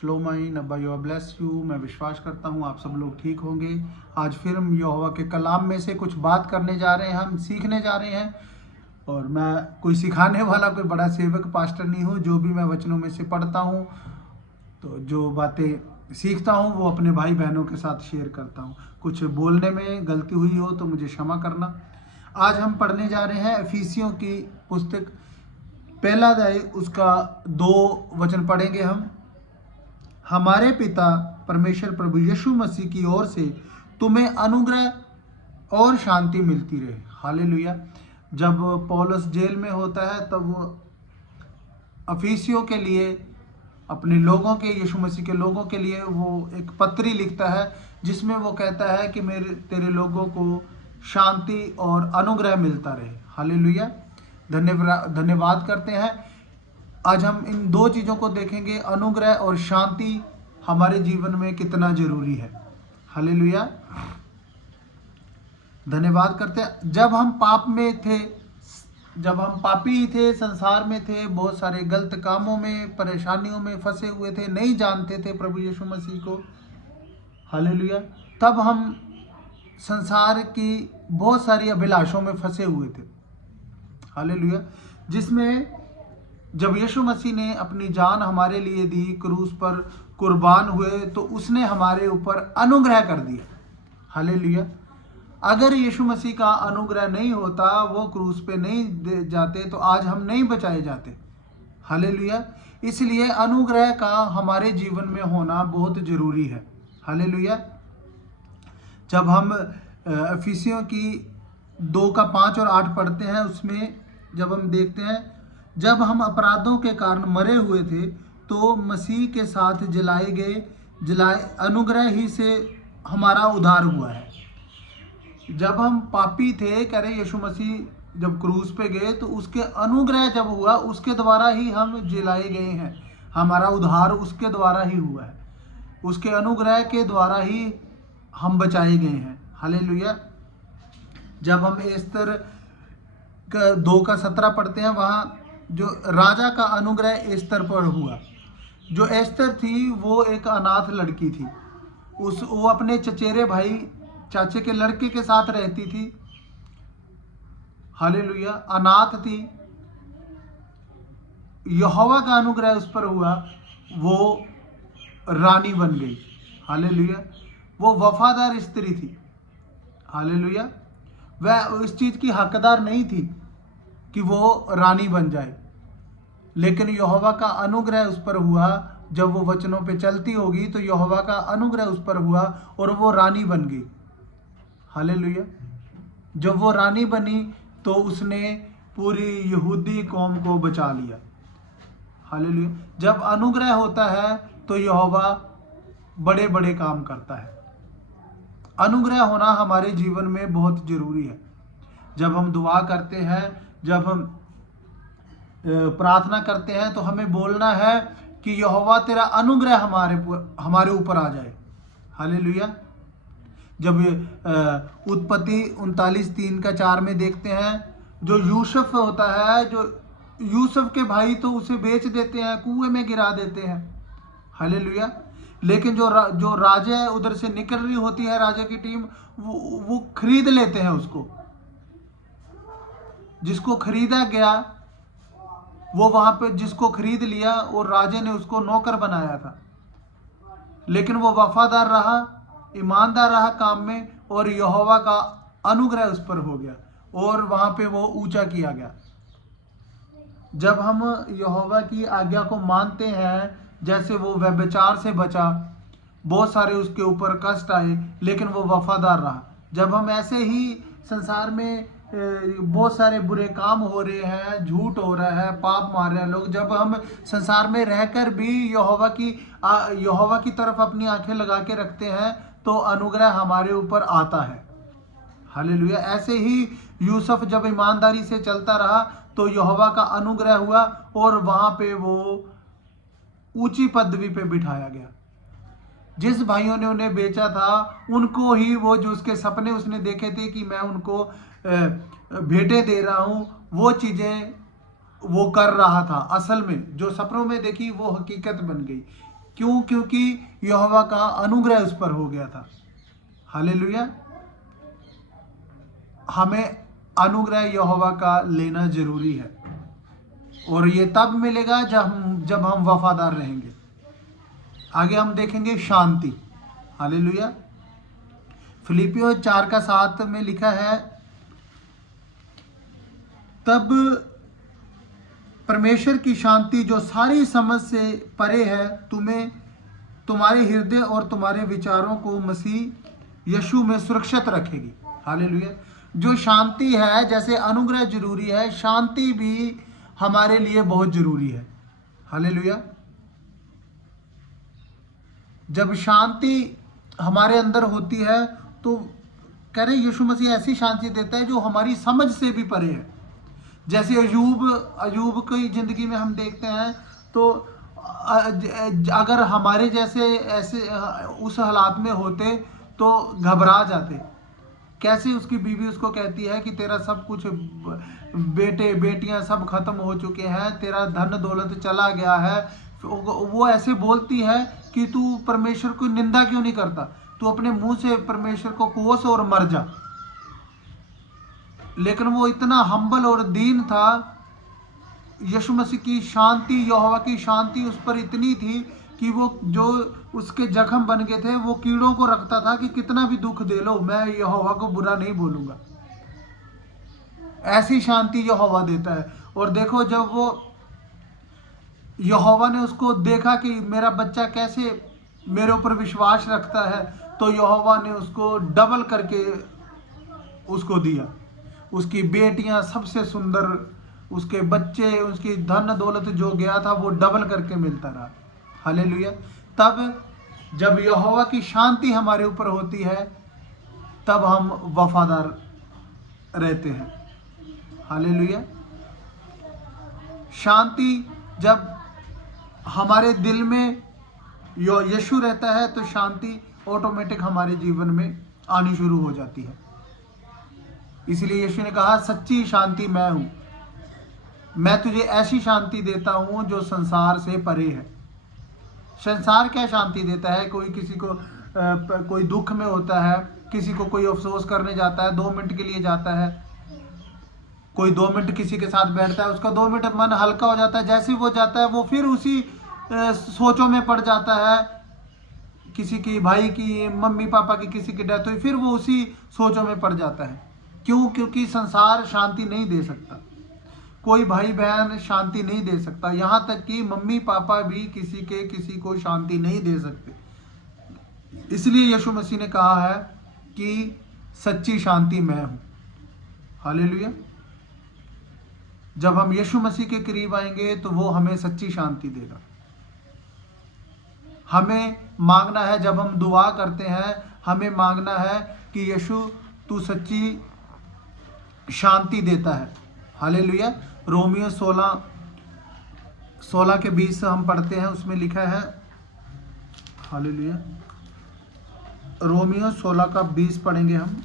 श्लोम I नब्बा you bless you. मैं विश्वास करता हूँ आप सब लोग ठीक होंगे। आज फिर हम यहोवा के कलाम में से कुछ बात करने जा रहे हैं, हम सीखने जा रहे हैं। और मैं कोई सिखाने वाला कोई बड़ा सेवक पास्टर नहीं हूँ। जो भी मैं वचनों में से पढ़ता हूँ तो जो बातें सीखता हूँ वो अपने भाई बहनों के साथ शेयर करता हूँ। कुछ बोलने में गलती हुई हो तो मुझे क्षमा करना। आज हम पढ़ने जा रहे हैं इफिसियों की पुस्तक पहला अध्याय, उसका 2 वचन पढ़ेंगे हम। हमारे पिता परमेश्वर प्रभु यीशु मसीह की ओर से तुम्हें अनुग्रह और शांति मिलती रहे। हालेलुया। जब पौलुस जेल में होता है तब वो इफिसियों के लिए, अपने लोगों के, यीशु मसीह के लोगों के लिए वो एक पत्री लिखता है जिसमें वो कहता है कि तेरे लोगों को शांति और अनुग्रह मिलता रहे। हालेलुया। धन्यवाद करते हैं। आज हम इन 2 चीज़ों को देखेंगे, अनुग्रह और शांति हमारे जीवन में कितना जरूरी है। हालेलुया। धन्यवाद करते हैं। जब हम पाप में थे, जब हम पापी ही थे, संसार में थे, बहुत सारे गलत कामों में, परेशानियों में फंसे हुए थे, नहीं जानते थे प्रभु यीशु मसीह को। हालेलुया। तब हम संसार की बहुत सारी अभिलाषों में फंसे हुए थे। हालेलुया। जिसमें जब यीशु मसीह ने अपनी जान हमारे लिए दी, क्रूस पर कुर्बान हुए, तो उसने हमारे ऊपर अनुग्रह कर दिया। हालेलुया। अगर यीशु मसीह का अनुग्रह नहीं होता, वो क्रूस पे नहीं जाते, तो आज हम नहीं बचाए जाते। हालेलुया। इसलिए अनुग्रह का हमारे जीवन में होना बहुत जरूरी है। हालेलुया। जब हम इफिसियों की 2 का 5 और 8 पढ़ते हैं, उसमें जब हम देखते हैं, जब हम अपराधों के कारण मरे हुए थे तो मसीह के साथ जलाए अनुग्रह ही से हमारा उद्धार हुआ है। जब हम पापी थे, कह रहे यीशु मसीह जब क्रूस पे गए तो उसके अनुग्रह जब हुआ, उसके द्वारा ही हम जिलाए गए हैं। हमारा उद्धार उसके द्वारा ही हुआ है, उसके अनुग्रह के द्वारा ही हम बचाए गए हैं। हालेलुया। जब हम एस्तर 2 का 17 पढ़ते हैं, वहाँ जो राजा का अनुग्रह एस्तर पर हुआ। जो एस्तर थी वो एक अनाथ लड़की थी। वो अपने चचेरे भाई, चाचे के लड़के के साथ रहती थी। हालेलुया। अनाथ थी। यहोवा का अनुग्रह उस पर हुआ, वो रानी बन गई। हालेलुया। वो वफादार स्त्री थी। हालेलुया। वह इस चीज की हकदार नहीं थी कि वो रानी बन जाए, लेकिन यहोवा का अनुग्रह उस पर हुआ। जब वो वचनों पे चलती होगी तो यहोवा का अनुग्रह उस पर हुआ और वो रानी बन गई। हालेलुया। जब वो रानी बनी तो उसने पूरी यहूदी कौम को बचा लिया। हालेलुया। जब अनुग्रह होता है तो यहोवा बड़े बड़े काम करता है। अनुग्रह होना हमारे जीवन में बहुत जरूरी है। जब हम दुआ करते हैं, जब हम प्रार्थना करते हैं, तो हमें बोलना है कि यहोवा तेरा अनुग्रह हमारे ऊपर आ जाए। हालेलुया। जब उत्पत्ति 39:3-4 में देखते हैं, जो यूसुफ होता है, जो यूसुफ के भाई तो उसे बेच देते हैं, कुएं में गिरा देते हैं। हालेलुया। लेकिन जो राजा उधर से निकल रही होती है, राजा की टीम, वो खरीद लेते हैं उसको। जिसको खरीदा गया, वो वहां पे जिसको खरीद लिया, और राजे ने उसको नौकर बनाया था, लेकिन वो वफादार रहा, ईमानदार रहा काम में, और यहोवा का अनुग्रह उस पर हो गया और वहां पे वो ऊंचा किया गया। जब हम यहोवा की आज्ञा को मानते हैं, जैसे वो व्यभिचार से बचा, बहुत सारे उसके ऊपर कष्ट आए, लेकिन वो वफादार रहा। जब हम ऐसे ही संसार में बहुत सारे बुरे काम हो रहे हैं, झूठ हो रहा है, पाप मार रहे हैं लोग, जब हम संसार में रहकर भी यहोवा की तरफ अपनी आंखें लगा के रखते हैं, तो अनुग्रह हमारे ऊपर आता है। हालेलुया। ऐसे ही यूसुफ जब ईमानदारी से चलता रहा तो यहोवा का अनुग्रह हुआ और वहां पे वो ऊंची पदवी पे बिठाया गया। जिस भाइयों ने उन्हें बेचा था, उनको ही वो, जो उसके सपने उसने देखे थे कि मैं उनको भेंटें दे रहा हूं, वो चीजें वो कर रहा था। असल में जो सपनों में देखी वो हकीकत बन गई। क्यों? क्योंकि यहोवा का अनुग्रह उस पर हो गया था। हालेलुया। हमें अनुग्रह यहोवा का लेना जरूरी है, और ये तब मिलेगा जब हम वफादार रहेंगे। आगे हम देखेंगे शांति। हालेलुया। फिलिपियों 4:7 में लिखा है, तब परमेश्वर की शांति जो सारी समझ से परे है तुम्हें तुम्हारे हृदय और तुम्हारे विचारों को मसीह यीशु में सुरक्षित रखेगी। हालेलुया। जो शांति है, जैसे अनुग्रह जरूरी है, शांति भी हमारे लिए बहुत जरूरी है। हालेलुया। जब शांति हमारे अंदर होती है तो कह रहे यीशु मसीह ऐसी शांति देता है जो हमारी समझ से भी परे है। जैसे अयूब की जिंदगी में हम देखते हैं, तो अगर हमारे जैसे ऐसे उस हालात में होते तो घबरा जाते। कैसे उसकी बीवी उसको कहती है कि तेरा सब कुछ, बेटे बेटियां सब खत्म हो चुके हैं, तेरा धन दौलत चला गया है। वो ऐसे बोलती है कि तू परमेश्वर को निंदा क्यों नहीं करता, तू अपने मुंह से परमेश्वर को कोस और मर जा। लेकिन वो इतना हम्बल और दीन था। यीशु मसीह की शांति, यहोवा की शांति उस पर इतनी थी कि वो जो उसके जख्म बन गए थे, वो कीड़ों को रखता था कि कितना भी दुख दे लो, मैं यहोवा को बुरा नहीं बोलूंगा। ऐसी शांति यहोवा देता है। और देखो, जब वो यहोवा ने उसको देखा कि मेरा बच्चा कैसे मेरे ऊपर विश्वास रखता है, तो यहोवा ने उसको डबल करके उसको दिया। उसकी बेटियां सबसे सुंदर, उसके बच्चे, उसकी धन दौलत जो गया था वो डबल करके मिलता रहा। हालेलुया। तब जब यहोवा की शांति हमारे ऊपर होती है तब हम वफादार रहते हैं। हालेलुया। शांति जब हमारे दिल में यीशु रहता है तो शांति ऑटोमेटिक हमारे जीवन में आनी शुरू हो जाती है। इसलिए यीशु ने कहा, सच्ची शांति मैं हूं, मैं तुझे ऐसी शांति देता हूं जो संसार से परे है। संसार क्या शांति देता है? कोई किसी को कोई दुख में होता है, किसी को कोई अफसोस करने जाता है, 2 मिनट के लिए जाता है, कोई 2 मिनट किसी के साथ बैठता है, उसका 2 मिनट मन हल्का हो जाता है। जैसे ही वो जाता है वो फिर उसी सोचों में पड़ जाता है, किसी की भाई की, मम्मी पापा की किसी की डेथ हुई, फिर वो उसी सोचों में पड़ जाता है। क्यों? क्योंकि संसार शांति नहीं दे सकता, कोई भाई बहन शांति नहीं दे सकता, यहाँ तक कि मम्मी पापा भी किसी को शांति नहीं दे सकते। इसलिए यीशु मसीह ने कहा है कि सच्ची शांति मैं हूं। हालेलुया। जब हम यीशु मसीह के करीब आएंगे तो वो हमें सच्ची शांति देगा। हमें मांगना है, जब हम दुआ करते हैं हमें मांगना है कि यीशु तू सच्ची शांति देता है। हालेलुया। रोमियो 16:20 हम पढ़ते हैं, उसमें लिखा है, हालेलुया, रोमियो 16:20 पढ़ेंगे हम।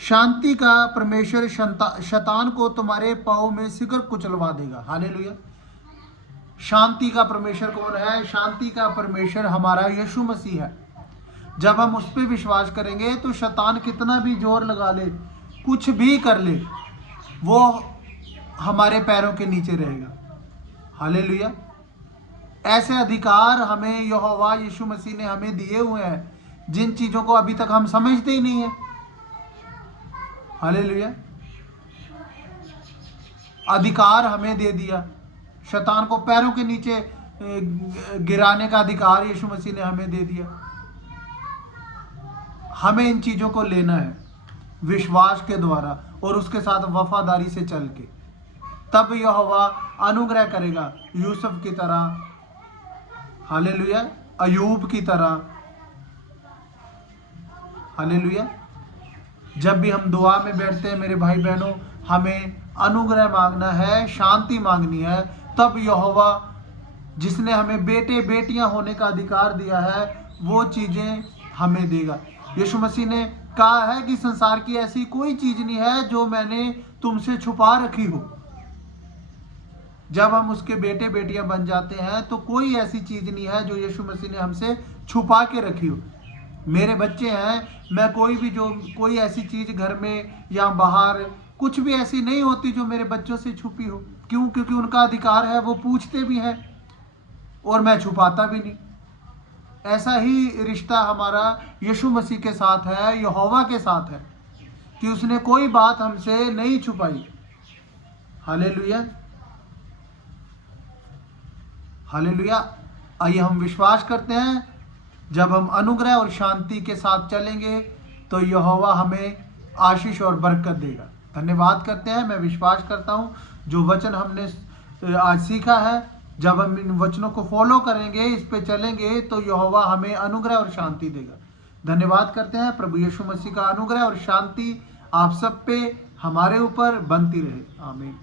शांति का परमेश्वर शैतान को तुम्हारे पांव में सिकर कुचलवा देगा। हालेलुया। शांति का परमेश्वर कौन है? शांति का परमेश्वर हमारा यीशु मसीह है। जब हम उस पर विश्वास करेंगे तो शैतान कितना भी जोर लगा ले, कुछ भी कर ले, वो हमारे पैरों के नीचे रहेगा। हालेलुया। ऐसे अधिकार हमें यहोवा यीशु मसीह ने हमें दिए हुए हैं जिन चीजों को अभी तक हम समझते ही नहीं है। हालेलुया। अधिकार हमें दे दिया, शैतान को पैरों के नीचे गिराने का अधिकार यीशु मसीह ने हमें दे दिया। हमें इन चीजों को लेना है विश्वास के द्वारा और उसके साथ वफादारी से चल के, तब यहोवा अनुग्रह करेगा यूसुफ की तरह, हालेलुया, अयूब की तरह। हालेलुया। जब भी हम दुआ में बैठते हैं मेरे भाई बहनों, हमें अनुग्रह मांगना है, शांति मांगनी है, तब यहोवा जिसने हमें बेटे बेटियां होने का अधिकार दिया है वो चीजें हमें देगा। यीशु मसीह ने कहा है कि संसार की ऐसी कोई चीज नहीं है जो मैंने तुमसे छुपा रखी हो। जब हम उसके बेटे बेटियां बन जाते हैं तो कोई ऐसी चीज़ नहीं है जो यीशु मसीह ने हमसे छुपा के रखी हो। मेरे बच्चे हैं, मैं कोई ऐसी चीज़ घर में या बाहर कुछ भी ऐसी नहीं होती जो मेरे बच्चों से छुपी हो। क्यों? क्योंकि उनका अधिकार है, वो पूछते भी हैं और मैं छुपाता भी नहीं। ऐसा ही रिश्ता हमारा यीशु मसीह के साथ है, यहोवा के साथ है, कि उसने कोई बात हमसे नहीं छुपाई। Hallelujah, hallelujah. आइए हम विश्वास करते हैं, जब हम अनुग्रह और शांति के साथ चलेंगे तो यहोवा हमें आशीष और बरकत देगा। धन्यवाद करते हैं। मैं विश्वास करता हूँ जो वचन हमने आज सीखा है, जब हम इन वचनों को फॉलो करेंगे, इस पे चलेंगे, तो यहोवा हमें अनुग्रह और शांति देगा। धन्यवाद करते हैं। प्रभु यीशु मसीह का अनुग्रह और शांति आप सब पे, हमारे ऊपर बनती रहे। आमीन।